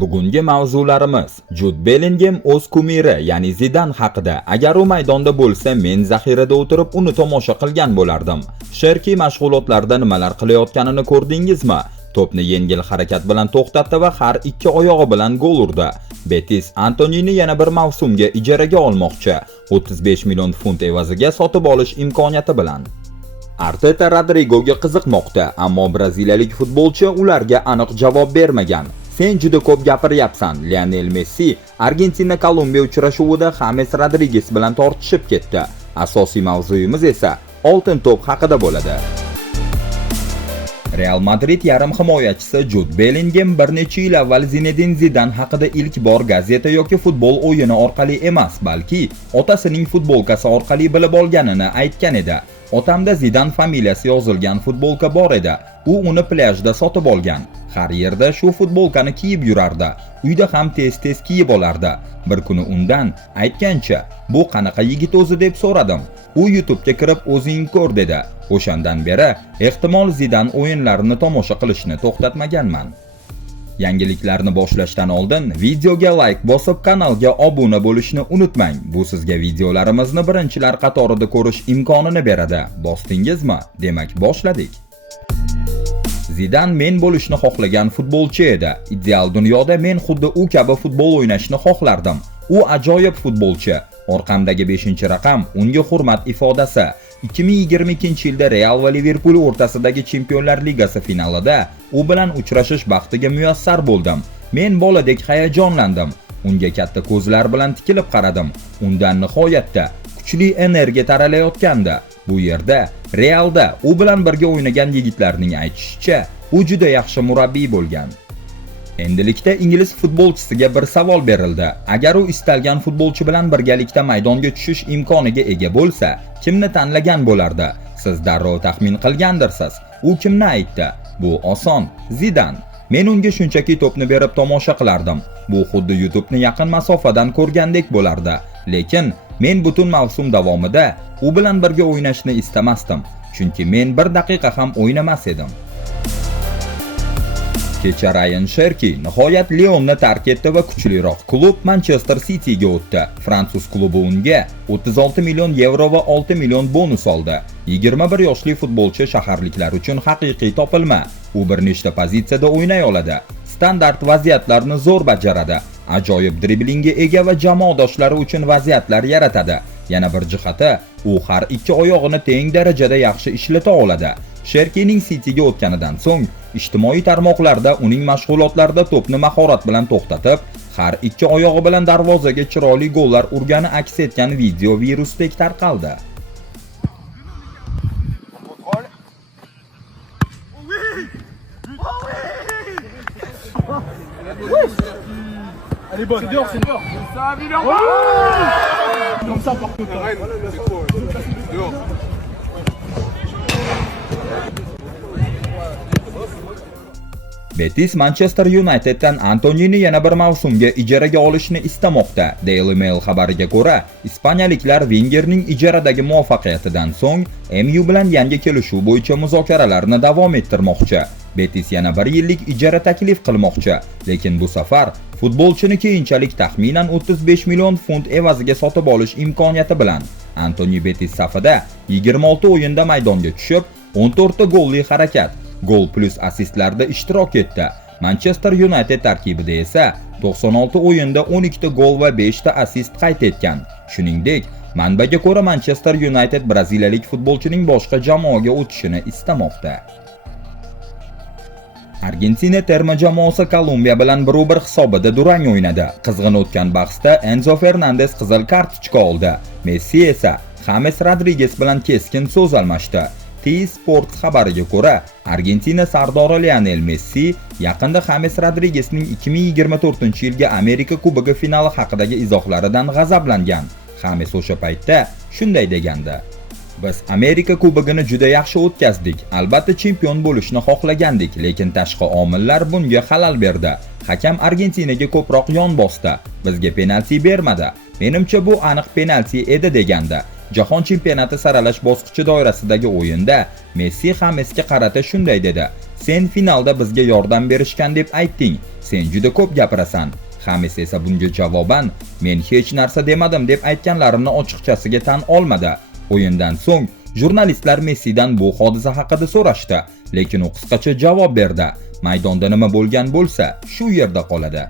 Bugungi mavzularimiz Jude Bellingham o'z kumiri, ya'ni Zidan haqida. Agar u maydonda bo'lsa, men zaxirada o'tirib uni tomosha qilgan bo'lardim. Sherki mashg'ulotlarda nimalar qilayotganini ko'rdingizmi? To'pni yengil harakat bilan to'xtatdi va har ikki oyog'i bilan gol urdi. Betis Antonini yana bir mavsumga ijaraga olmoqchi. 35 million funt evaziga sotib olish imkoniyati bilan. Arteta Rodrigoga qiziqmoqda, ammo braziliyalik futbolchi ularga aniq javob bermagan. Sen juda ko'p gapiryapsan. Lionel Messi Argentina Kolumbiya uchrashuvida James Rodriguez bilan tortishib ketdi. Asosiy mavzuyimiz esa oltin to'p haqida bo'ladi. Real Madrid yarim himoyachisi Jude Bellingham bir necha yil avval Zinedine Zidan haqida ilk bor gazeta yoki futbol o'yini orqali emas, balki otasining futbolkasi orqali bilib olganini aytgan edi. Otamda Zidan familiyasi yozilgan futbolka bor edi. U uni plyajda sotib olgan. Har yerda shu futbolkani kiyib yurardi. Uyda ham tez-tez kiyib olardi. Bir kuni undan aytgancha, "Bu qanaqa yigit o'zi?" deb so'radim. U YouTube'ga kirib o'zing ko'r dedi. O'shandan beri ehtimol Zidan o'yinlarini tomosha qilishni to'xtatmaganman. Yangiliklarni boshlashdan oldin videoga like bosib, kanalga obuna bo'lishni unutmang. Bu sizga videolarimizni birinchilar qatorida ko'rish imkonini beradi. Bosdingizmi? Demak, boshladik. Zidan men bo'lishni xohlagan futbolchi edi. Ideal dunyoda men xuddi u kabi futbol o'ynashni xohlardim. U ajoyib futbolchi. Orqamdagi 5-raqam unga hurmat ifodasi. 2022-yilda Real va Liverpool o'rtasidagi Chempionlar Ligasi finalida u bilan uchrashish baxtiga muyassar bo'ldim. Men boladek hayajonlandim. Unga katta ko'zlar bilan tikilib qaradim. Undan nihoyatda kuchli energiya taralayotgandi. Bu yerda Realda u bilan birga o'ynagan yigitlarning aytishicha, u juda yaxshi murabbiy bo'lgan. Endilikda ingliz futbolchisiga bir savol berildi. Agar u istalgan futbolchi bilan birgalikda maydonga tushish imkoniga ega bo'lsa, kimni tanlagan bo'lardi? Siz darrov taxmin qilgandirsiz. U kimni aytdi? Bu oson, Zidan. Men unga shunchaki to'pni berib tomosha qilardim. Bu xuddi YouTube'ni yaqin masofadan ko'rgandek bo'lardi. Lekin men butun mavsum davomida u bilan birga o'ynashni istamasdim, chunki men bir daqiqa ham o'ynamas edim. Kecha Ryan Cherki nihoyat Lyonni tark etdi va kuchliroq klub Manchester City'ga o'tdi. Fransuz klubi unga 36 million yevro va 6 million bonus oldi. 21 yoshli futbolchi shaharliklar uchun haqiqiy topilma. U bir nechta pozitsiyada o'ynay oladi. Standart vaziyatlarni zo'r bajaradi. Ajoyib driblingga ega va jamoadoshlari uchun vaziyatlar yaratadi. Yana bir jihati, u har ikki oyog'ini teng darajada yaxshi ishlata oladi. Cherkining City'ga o'tganidan so'ng ijtimoiy tarmoqlarda uning mashg'ulotlarida to'pni mahorat bilan to'xtatib, har ikki oyog'i bilan darvozaga chiroyli gollar urgani aks etgan video virusdek tarqaldi. Elle est bonne. C'est dehors, c'est dehors. Ça va, Villard. Comme ça, par contre. Dehors. Betis Manchester Uniteddan Antonini yana bir mavsumga ijaraga olishni istamoqda. Daily Mail xabariga ko'ra, Ispaniyaliklar Wengerning ijaradagi muvaffaqiyatidan so'ng MU bilan yangi kelishuv bo'yicha muzokaralarni davom ettirmoqchi. Betis yana 1 yillik ijara taklif qilmoqchi, lekin bu safar futbolchini keyinchalik taxminan 35 million funt evaziga sotib olish imkoniyati bilan. Antoni Betis safida 26 o'yinda maydonga tushib, 14 ta golli harakat, gol plus assistlarda ishtirok etdi. Manchester United tarkibida esa 96 o'yinda 12 ta gol va 5 ta assist qayd etgan. Shuningdek, manbaga ko'ra Manchester United braziliyalik futbolchining boshqa jamoaga o'tishini istamoqda. Argentina terma jamoasi Kolumbiya bilan 1-1 hisobida durang o'ynadi. Qizg'in o'tgan bahsda Enzo Fernandez qizil kartochka oldi. Messi esa James Rodriguez bilan keskin so'z almashdi. T-Sport xabariga ko'ra, Argentina sardori Lionel Messi yaqinda James Rodriguezning 2024-yilgi Amerika Kubogi finali haqidagi izohlaridan g'azablangan. James o'sha paytda shunday degandi: "Biz Amerika Kubogini juda yaxshi o'tkazdik. Albatta chempion bo'lishni xohlagandik, lekin tashqi omillar bunga xalal berdi. Hakam Argentinaga ko'proq yon bosdi. Bizga penalti bermadi. Menimcha bu aniq penalti edi" degandi. Jahon chempionati saralash bosqichi doirasidagi o'yinda Messi Jamesga qarata shunday dedi: "Sen finalda bizga yordam berishgan deb aytding. Sen juda ko'p gapirasan." Xames esa bunga javoban "Men hech narsa demadim" deb aytganlarini ochiqchasiga tan olmadi. O'yindan so'ng jurnalistlar Messidan bu hodisa haqida so'rashdi, lekin u qisqacha javob berdi: "Maydonda nima bo'lgan bo'lsa, shu yerda qoladi."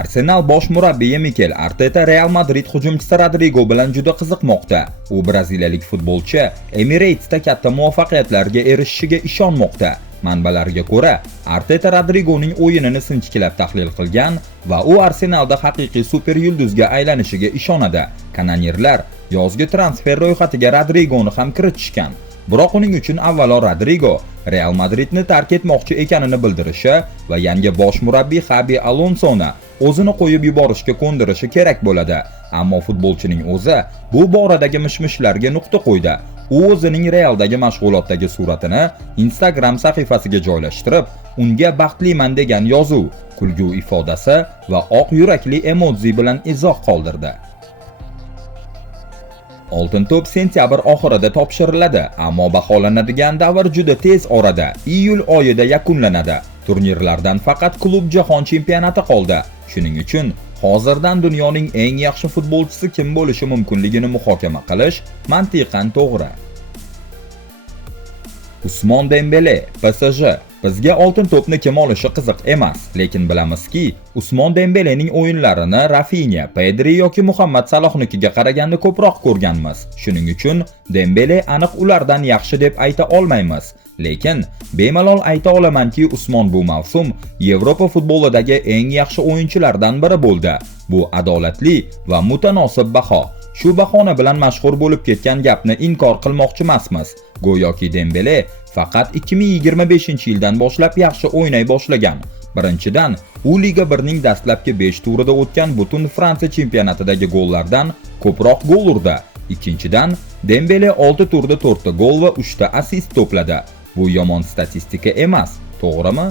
Arsenal bosh murabbiyi Mikel Arteta Real Madrid hujumchisi Rodrigo bilan juda qiziqmoqda. U braziliyalik futbolchi Emiratesda katta muvaffaqiyatlarga erishishiga ishonmoqda. Manbalarga ko'ra, Arteta Rodrigoning o'yinini sinchiklab tahlil qilgan va u Arsenalda haqiqiy super yulduzga aylanishiga ishonadi. Kanonirlar yozgi transfer ro'yxatiga Rodrigoni ham kiritishgan. Biroq uning uchun avvalo Rodrigo Real Madridni tark etmoqchi ekanini bildirishi va yangi bosh murabbiy Xabi Alonsoni o'zini qo'yib yuborishga ko'ndirishi kerak bo'ladi. Ammo futbolchining o'zi bu boradagi mishmishlarga nuqta qo'ydi. U o'zining Realdagi mashg'ulotdagi suratini Instagram sahifasiga joylashtirib, unga baxtliman degan yozuv, kulgu ifodasi va oq yurakli emoji bilan izoh qoldirdi. Oltin to'p sentyabr oxirida topshiriladi, ammo baholanadigan davr juda tez orada, iyul oyida yakunlanadi. Turnirlardan faqat klub jahon chempionati qoldi. Shuning uchun hozirdan dunyoning eng yaxshi futbolchisi kim bo'lishi mumkinligini muhokama qilish mantiqan to'g'ri. Usmon Dembele, PSG: Bizga oltin to'pni kim olishi qiziq emas, lekin bilamizki, Usmon Dembelening o'yinlarini Rafinha, Pedri yoki Muhammad Salohnikiga qaraganda ko'proq ko'rganmiz. Shuning uchun Dembele aniq ulardan yaxshi deb ayta olmaymiz. Lekin bemalol ayta olamanki, Usmon bu mavsum Yevropa futbolidagi eng yaxshi o'yinchilardan biri bo'ldi. Bu adolatli va mutanosib baho. Shu bahona bilan mashhur bo'lib ketgan gapni inkor qilmoqchi emasmiz. Go'yoki Dembele faqat 2025-yildan boshlab yaxshi o'ynay boshlagan. Birinchidan, u Liga 1ning dastlabki 5 turida o'tgan butun Fransiya chempionatidagi gollardan ko'proq gol urdi. Ikkinchidan, Dembele 6 turda 4 ta gol va 3 ta assist to'pladi. Bu yomon statistika emas, to'g'rimi?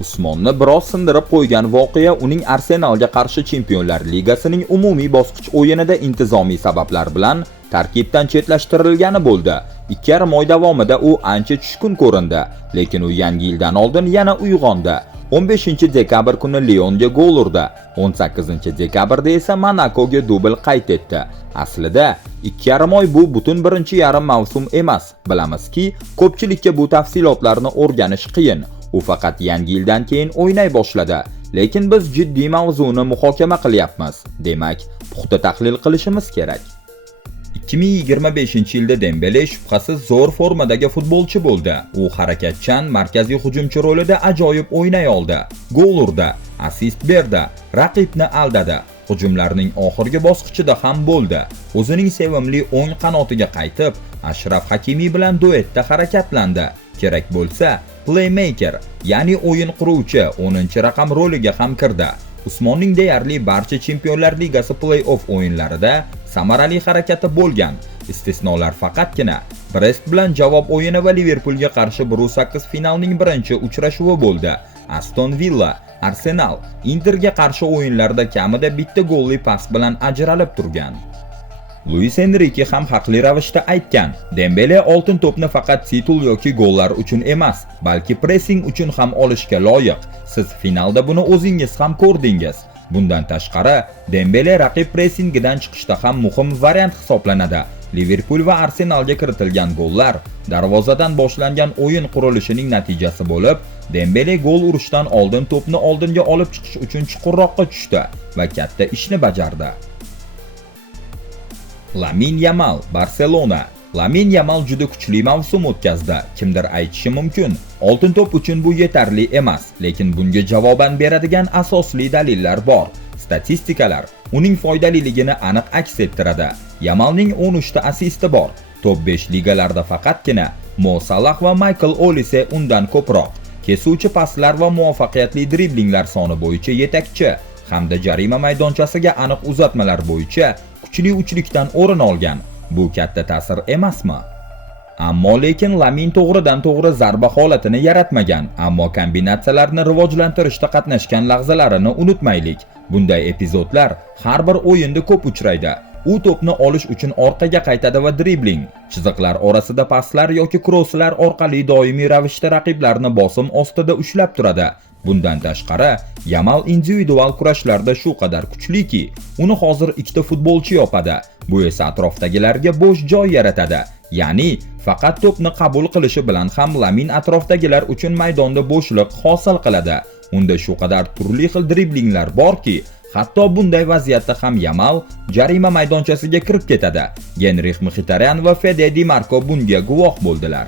Usmonni biroz sindirib qo'ygan voqea uning Arsenalga qarshi Chempionlar Ligasining umumiy bosqich o'yinida intizomiy sabablar bilan tarkibdan chetlashtirilgani bo'ldi. 2,5 oy davomida u ancha tushkun ko'rindi, lekin u yangi yildan oldin yana uyg'ondi. 15-dekabr kuni Lyonga gol urdi. 18-dekabrda esa Monakoga dubl qayd etdi. Aslida 2,5 oy bu butun birinchi yarim mavsum emas. Bilamizki, ko'pchilikka bu tafsilotlarni o'rganish qiyin. U faqat yangi yildan keyin o'ynay boshladi. Lekin biz jiddiy mavzuni muhokama qilyapmiz. Demak, puxta tahlil qilishimiz kerak. 2025-yilda Dembele shubhasiz zo'r formadagi futbolchi bo'ldi. U harakatchan, markaziy hujumchi rolida ajoyib o'ynay oldi. Gol urdi, assist berdi, raqibni aldadi. Hujumlarning oxirgi bosqichida ham bo'ldi. O'zining sevimli o'ng qanotiga qaytib, Ashraf Hakimi bilan duetda harakatlandi. Kerak bo'lsa, playmaker, ya'ni o'yin quruvchi 10-raqam roliga ham kirdi. Usmonning deyarli barcha Chempionlar Ligasi play-off o'yinlarida samarali harakati bo'lgan. Istisnolar faqatgina Brest bilan javob o'yini va Liverpoolga qarshi 1-8 finalning birinchi uchrashuvi bo'ldi. Aston Villa, Arsenal, Interga qarshi o'yinlarda kamida bitta golli pas bilan ajralib turgan. Luis Enrique ham haqli ravishda aytgan: Dembele oltin to'pni faqat titul yoki gollar uchun emas, balki pressing uchun ham olishga loyiq. Siz finalda buni o'zingiz ham ko'rdingiz. Bundan tashqari, Dembele raqib pressingidan chiqishda ham muhim variant hisoblanadi. Liverpool va Arsenalga kiritilgan gollar darvozadan boshlangan o'yin qurilishining natijasi bo'lib, Dembele gol urishdan oldin to'pni oldinga olib chiqish uchun chuqurroqqa tushdi va katta ishni bajardi. Lamine Yamal, Barselona. Lamine Yamal juda kuchli mavsum o'tkazdi. Kimdir aytishi mumkin, oltin to'p uchun bu yetarli emas, lekin bunga javoban beradigan asosli dalillar bor. Statistikalar uning foydaliligini aniq aks ettiradi. Yamalning 13 ta assisti bor. Top 5 ligalarda faqatgina Mo Salah va Michael Olise undan ko'proq. Kesuvchi paslar va muvaffaqiyatli driblinglar soni bo'yicha yetakchi hamda jarima maydonchasiga aniq uzatmalar bo'yicha kuchli uchlikdan o'rin olgan. Bu katta ta'sir emasmi? Ammo lekin Lamine to'g'ridan-to'g'ri zarba holatini yaratmagan, ammo kombinatsiyalarni rivojlantirishda qatnashgan lahzalarini unutmaylik. Bunday epizodlar har bir o'yinda ko'p uchraydi. U to'pni olish uchun orqaga qaytadi va dribling, chiziqlar orasida paslar yoki krosslar orqali doimiy ravishda raqiblarni bosim ostida ushlab turadi. Bundan tashqari, Yamal individual kurashlarda shu qadar kuchliki, uni hozir ikkita futbolchi yopadi. Bu esa atrofdagilarga bo'sh joy yaratadi. Ya'ni, faqat to'pni qabul qilishi bilan ham Lamin atrofdagilar uchun maydonda bo'shliq hosil qiladi. Unda shu qadar turli xil driblinglar borki, hatto bunday vaziyatda ham Yamal jarima maydonchasiga kirib ketadi. Genrix Mxitaryan va Fede Di Marco bunga guvoh bo'ldilar.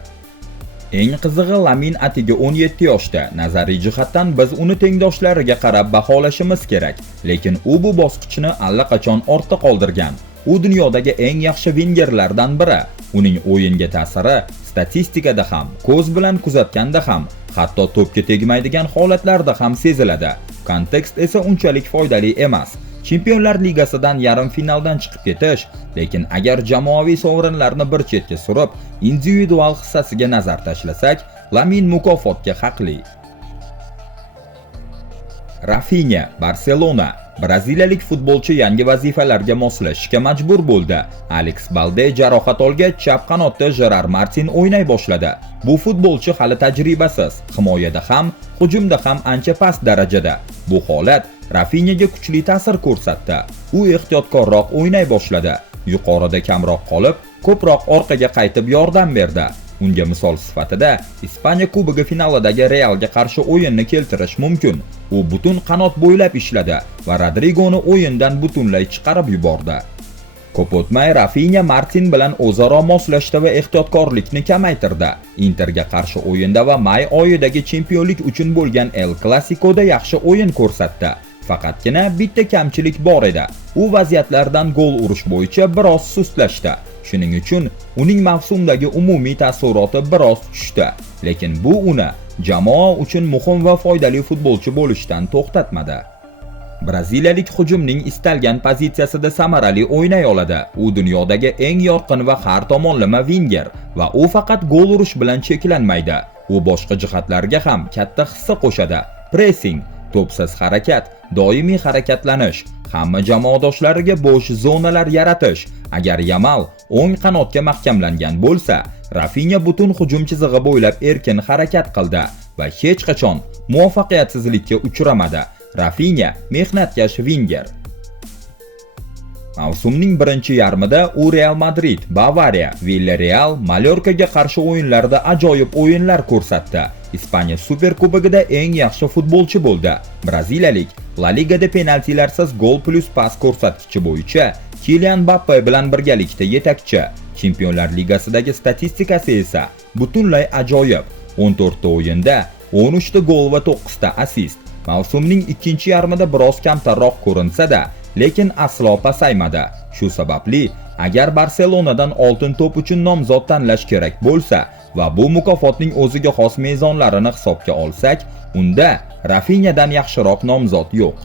Eng qizig'i, Lamin atigi 17 yoshda. Nazariy jihatdan biz uni tengdoshlariga qarab baholashimiz kerak, lekin u bu bosqichni allaqachon ortda qoldirgan. U dunyodagi eng yaxshi vingerlardan biri. Uning o'yinga ta'siri statistikada ham, ko'z bilan kuzatganda ham, hatto to'pga tegmaydigan holatlarda ham seziladi. Kontekst esa unchalik foydali emas. Chempionlar Ligasidan yarim finaldan chiqib ketish, lekin agar jamoaviy sovrinlarni bir chetga surib, individual hissasiga nazar tashlasak, Lamin mukofotga haqli. Rafinha, Barselona. Braziliyalik futbolchi yangi vazifalarga moslashishga majbur bo'ldi. Alex Balde jarohat olgach, chap qanotda Gerard Martin o'ynay boshladi. Bu futbolchi hali tajribasiz, himoyada ham, hujumda ham ancha past darajada. Bu holat Rafinhaga kuchli ta'sir ko'rsatdi. U ehtiyotkorroq o'ynay boshladi. Yuqorida kamroq qolib, ko'proq orqaga qaytib yordam berdi. Unga misol sifatida Ispaniya Kubogi finalidagi Realga qarshi o'yinni keltirish mumkin. U butun qanot bo'ylab ishladi va Rodrigoni o'yindan butunlay chiqarib yubordi. Ko'p o'tmay Rafinha Martin bilan o'zaro moslashdi va ehtiyotkorlikni kamaytirdi. Interga qarshi o'yinda va may oyidagi chempionlik uchun bo'lgan El Clasicoda yaxshi o'yin ko'rsatdi. Faqatgina bitta kamchilik bor edi. U vaziyatlardan gol urish bo'yicha biroz sustlashdi. Shuning uchun uning mavsumdagi umumiy taassuroti biroz tushdi, lekin bu uni jamoa uchun muhim va foydali futbolchi bo'lishdan to'xtatmadi. Braziliyalik hujumning istalgan pozitsiyasida samarali o'ynay oladi. U dunyodagi eng yorqin va har tomonlama vinger va u faqat gol urish bilan cheklanmaydi. U boshqa jihatlarga ham katta hissa qo'shadi. Pressing, to'psiz harakat, doimiy harakatlanish, hamma jamoadoshlariga bo'sh zonalar yaratish. Agar Yamal o'ng qanotga mahkamlangan bo'lsa, Rafinha butun hujum chizig'i bo'ylab erkin harakat qildi va hech qachon muvaffaqiyatsizlikka uchramadi. Rafinha mehnatkash vinger. Mavsumning birinchi yarmida u Real Madrid, Bavariya, Villarreal, Mallorcaga qarshi o'yinlarda ajoyib o'yinlar ko'rsatdi. Ispaniya Superkubogida eng yaxshi futbolchi bo'ldi. Braziliyalik La Ligada penaltilarsiz gol plus pas ko'rsatkichi bo'yicha Kylian Mbappe bilan birgalikda yetakchi. Chempionlar Ligasidagi statistikasi esa butunlay ajoyib. 14 ta o'yinda 13 ta gol va 9 ta assist. Mavsumning ikkinchi yarmida biroz kamtarroq ko'rinsa-da, lekin aslo pasaymadi. Shu sababli, agar Barselonadan oltin to'p uchun nomzod tanlash kerak bo'lsa va bu mukofotning o'ziga xos mezonlarini hisobga olsak, unda Rafinhadan yaxshiroq nomzod yo'q.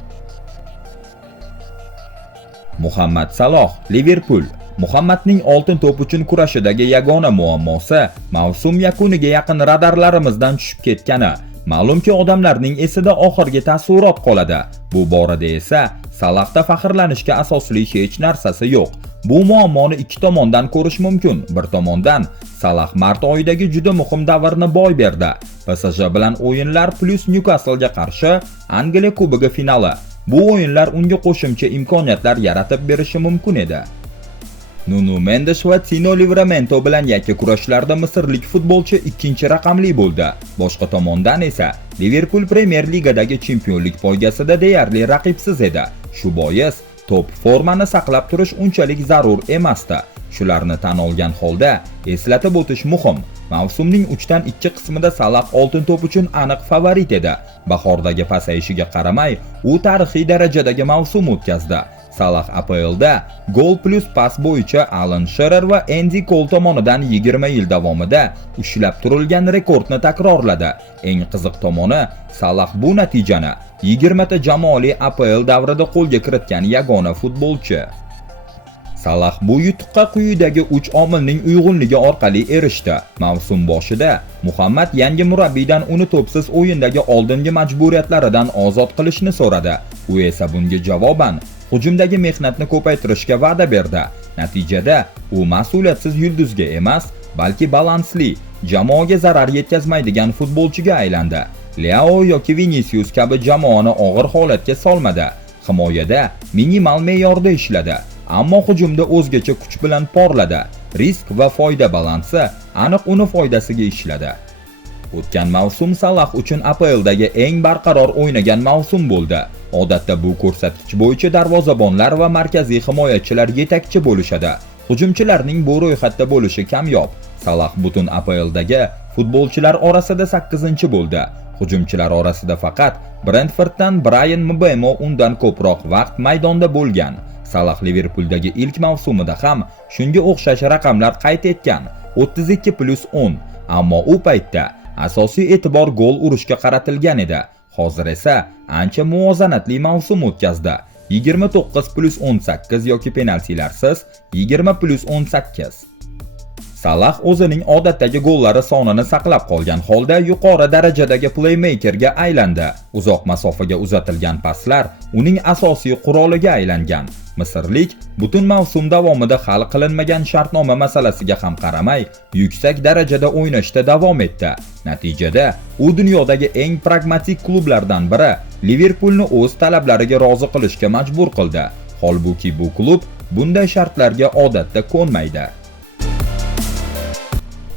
Muhammad Saloh, Liverpool. Muhammadning oltin to'p uchun kurashidagi yagona muammosi mavsum yakuniga yaqin radarlarimizdan tushib ketgani. Ma'lumki, odamlarning esida oxirgi taassurot qoladi. Bu borada esa Salahda faxrlanishga asosli hech narsasi yo'q. Bu muammoni ikki tomondan ko'rish mumkin. Bir tomondan Salah mart oyidagi juda muhim davrni boy berdi. PSG bilan o'yinlar plus Newcastle-ga qarshi Angliya Kubogi finali. Bu o'yinlar unga qo'shimcha imkoniyatlar yaratib berishi mumkin edi. Nuno Mendes va Tino Livramento bilan yakka kurashlarda misrlik futbolchi ikkinchi raqamli bo'ldi. Boshqa tomondan esa Liverpool Premier Ligadagi chempionlik poygasida deyarli raqibsiz edi. Shu bois top formani saqlab turish unchalik zarur emasdi. Shularni tan olgan holda eslatib o'tish muhim. Mavsumning 3 dan 2 qismida Salah oltin to'p uchun aniq favorit edi. Bahordagi pasayishiga qaramay, u tarixiy darajadagi mavsum o'tkazdi. Salah APLda gol plus pas bo'yicha Alan Shearer va Andy Cole tomonidan 20 yil davomida ushlab turilgan rekordni takrorladi. Eng qiziq tomoni, Salah bu natijani 20 ta jamoali APL davrida qo'lga kiritgan yagona futbolchi. Salah bu yutuqqa quyidagi 3 omilning uyg'unligi orqali erishdi. Mavsum boshida Muhammad yangi murabbiydan uni to'psiz o'yindagi oldingi majburiyatlaridan ozod qilishni so'radi. U esa bunga javoban hujumdagi mehnatni ko'paytirishga va'da berdi. Natijada u mas'uliyatsiz yulduzga emas, balki balansli, jamoaga zarar yetkazmaydigan futbolchiga aylandi. Leao yoki Vinicius kabi jamoani og'ir holatga solmadi. Himoyada minimal me'yorda ishladi, ammo hujumda o'zgacha kuch bilan porladi. Risk va foyda balansi aniq uni foydasiga ishladi. O'tgan mavsum Salah uchun APLdagi eng barqaror o'ynagan mavsum bo'ldi. Odatda bu ko'rsatkich bo'yicha darvozabonlar va markaziy himoyachilar yetakchi bo'lishadi. Hujumchilarning bu ro'yxatda bo'lishi kamyob. Salah butun APLdagi futbolchilar orasida 8-chi bo'ldi. Hujumchilar orasida faqat Brentforddan Brian Mbeumo undan ko'proq vaqt maydonda bo'lgan. Salah Liverpuldagi ilk mavsumida ham shunga o'xshash raqamlar qayd etgan, 32+10, ammo u paytda asosiy e'tibor gol urishga qaratilgan edi. Hozir esa ancha muvozanatli mavsum o'tkazdi. 29+18 yoki penaltilarsiz 20+18. Salah o'zining odatdagi gollari sonini saqlab qolgan holda yuqori darajadagi playmakerga aylandi. Uzoq masofaga uzatilgan paslar uning asosiy quroliga aylangan. Misrlik butun mavsum davomida hal qilinmagan shartnoma masalasiga ham qaramay, yuksak darajada o'ynashda davom etdi. Natijada u dunyodagi eng pragmatik klublardan biri Liverpulni o'z talablariga rozi qilishga majbur qildi. Holbuki bu klub bunday shartlarga odatda ko'nmaydi.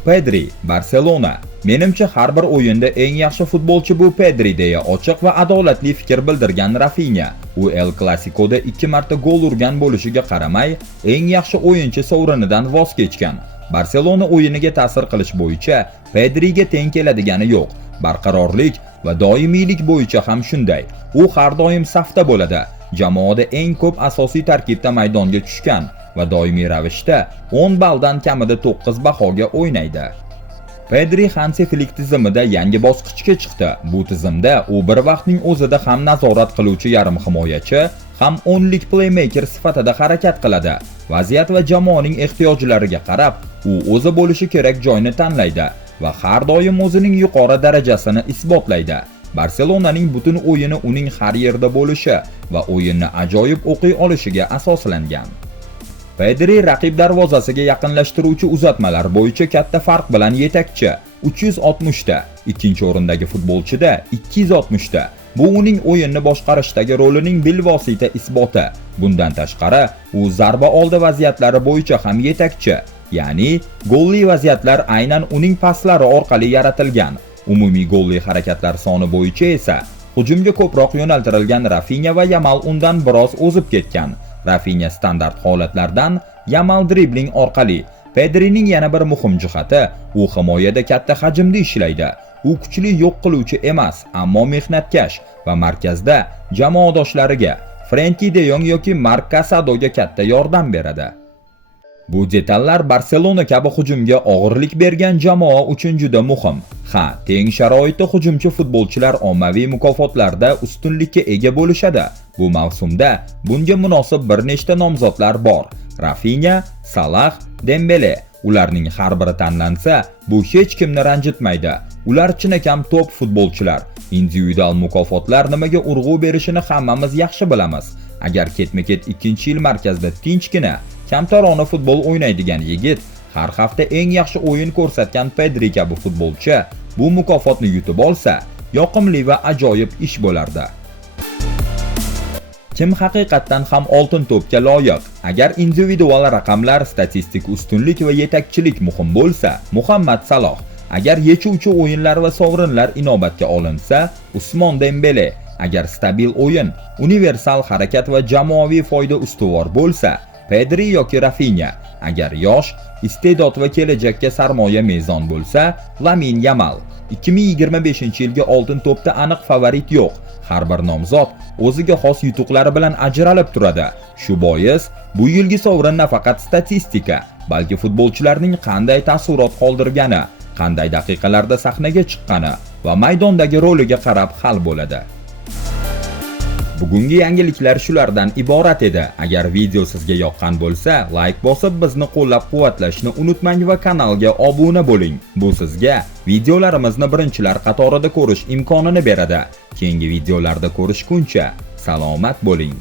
Pedri, Barselona. Menimcha har bir o'yinda eng yaxshi futbolchi bu Pedri deya ochiq va adolatli fikr bildirgan Rafinha. U El Clasico'da 2 marta gol urgan bo'lishiga qaramay, eng yaxshi o'yinchi sovrinidan voz kechgan. Barselona o'yiniga ta'sir qilish bo'yicha Pedriga teng keladigani yo'q. Barqarorlik va doimiylik bo'yicha ham shunday. U har doim safda bo'ladi. Jamoada eng ko'p asosiy tarkibda maydonga tushgan va doimiy ravishda 10 balldan kamida 9 bahoga o'ynaydi. Pedri Hansi Flick tizimida yangi bosqichga chiqdi. Bu tizimda u bir vaqtning o'zida ham nazorat qiluvchi yarim himoyachi, ham o'nlik playmaker sifatida harakat qiladi. Vaziyat va jamoaning ehtiyojlariga qarab, u o'zi bo'lishi kerak joyni tanlaydi va har doim o'zining yuqori darajasini isbotlaydi. Barselonaning butun o'yini uning har yerda bo'lishi va o'yinni ajoyib o'qiy olishiga asoslangan. Pedri raqib darvozasiga yaqinlashtiruvchi uzatmalar bo'yicha katta farq bilan yetakchi, 360 ta, ikkinchi o'rindagi futbolchida 260 ta. Bu uning o'yinni boshqarishdagi rolining bilvosita isboti. Bundan tashqari, u zarba oldi vaziyatlari bo'yicha ham yetakchi, ya'ni golli vaziyatlar aynan uning paslari orqali yaratilgan. Umumiy golli harakatlar soni bo'yicha esa hujumga ko'proq yo'naltirilgan Rafinha va Yamal undan biroz o'zib ketgan. Rafinha standart holatlardan, Yamal dribling orqali. Pedrining yana bir muhim jihati, u himoyada katta hajmda ishlaydi. U kuchli yo'q qiluvchi emas, ammo mehnatkash va markazda jamoadoshlariga, Frenkie de Jong yoki Marc Casadoga katta yordam beradi. Bu detallar Barselona kabi hujumga og'irlik bergan jamoa uchun juda muhim. Teng sharoitda hujumchi futbolchilar ommaviy mukofotlarda ustunlikka ega bo'lishadi. Bu mavsumda bunga munosib bir nechta nomzodlar bor. Rafinha, Salah, Dembele. Ularning har biri tanlansa, bu hech kimni ranjitmaydi. Ular chinakam top futbolchilar. Individual mukofotlar nimaga urg'u berishini hammamiz yaxshi bilamiz. Agar ketma-ket 2-yil markazda tinchgina, kamtarona futbol o'ynaydigan yigit, har hafta eng yaxshi o'yin ko'rsatgan Pedri kabi futbolchi bu mukofotni yutib olsa, yoqimli va ajoyib ish bo'lardi. Kim haqiqatdan ham oltin to'pga loyiq? Agar individual raqamlar, statistik ustunlik va yetakchilik muhim bo'lsa, Muhammad Saloh. Agar yechuvchi o'yinlar va sovrinlar inobatga olinsa, Usmon Dembele. Agar stabil o'yin, universal harakat va jamoaviy foyda ustuvor bo'lsa, Pedri yoki Rafinha. Agar yosh, iste'dod va kelajakka sarmoya mezon bo'lsa, Lamine Yamal. 2025-yilga oltin to'pda aniq favorit yo'q. Har bir nomzod o'ziga xos yutuqlari bilan ajralib turadi. Shu bois bu yilgi sovrin nafaqat statistika, balki futbolchilarning qanday taassurot qoldirgani, qanday daqiqalarda sahnaga chiqqani va maydondagi roliga qarab hal bo'ladi. Bugungi yangiliklar shulardan iborat edi. Agar video sizga yoqqan bo'lsa, like bosib bizni qo'llab-quvvatlashni unutmang va kanalga obuna bo'ling. Bu sizga videolarimizni birinchilar qatorida ko'rish imkonini beradi. Keyingi videolarda ko'rishguncha salomat bo'ling.